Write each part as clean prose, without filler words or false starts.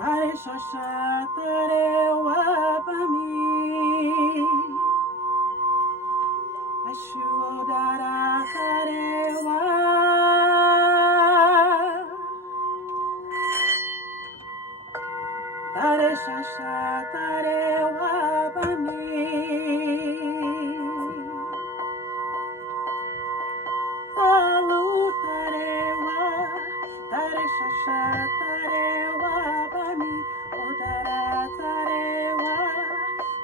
Tare shasha tare wabami. Eshu odara tare wa. Tare shasha tare wabami. Alu tare wa. Tare shasha tare wabami. Odara tare wa.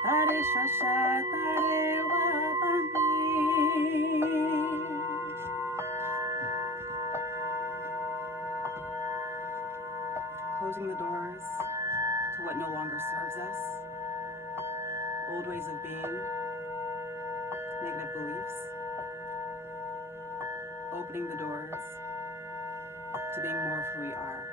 Tare shasha tare wabami. Closing the doors to what no longer serves us, old ways of being, negative beliefs, opening the doors to being more of who we are.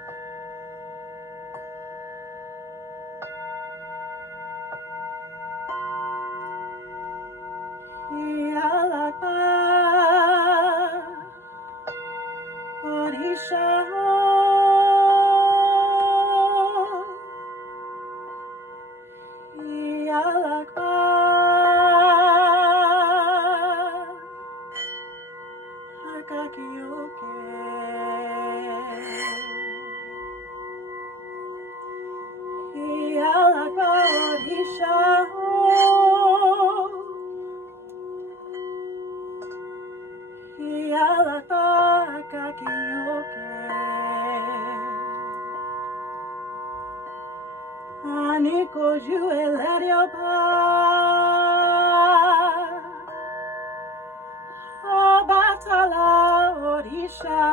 Obatala Odisha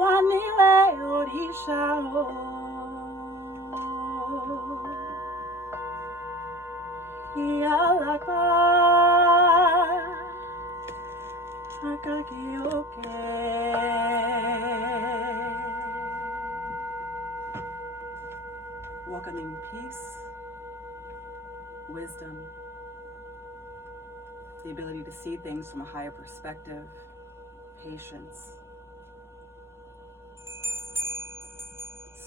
Wanile Odisha Yalaka Akakioke. Welcoming peace, wisdom, the ability to see things from a higher perspective, patience,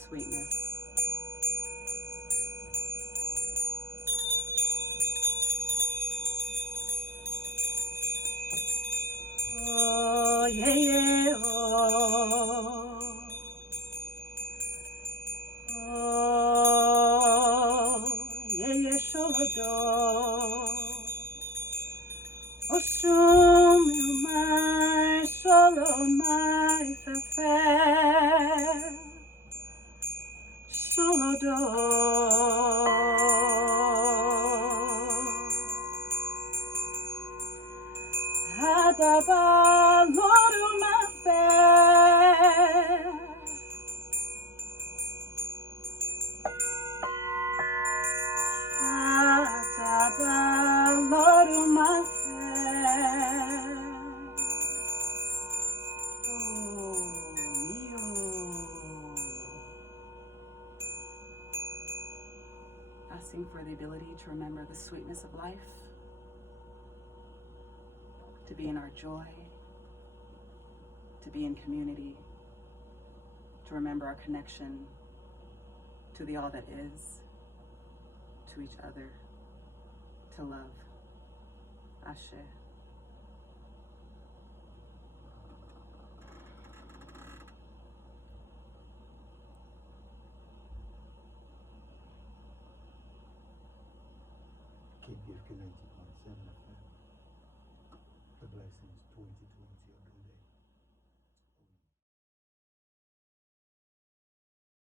sweetness. Oh, yeah, yeah, oh. Oṣun my solo my fefe solo do Adaba loru ma fe Adaba loru ma fe. Asking for the ability to remember the sweetness of life, to be in our joy, to be in community, to remember our connection to the all that is, to each other, to love. Ashe. KPFK 90.7.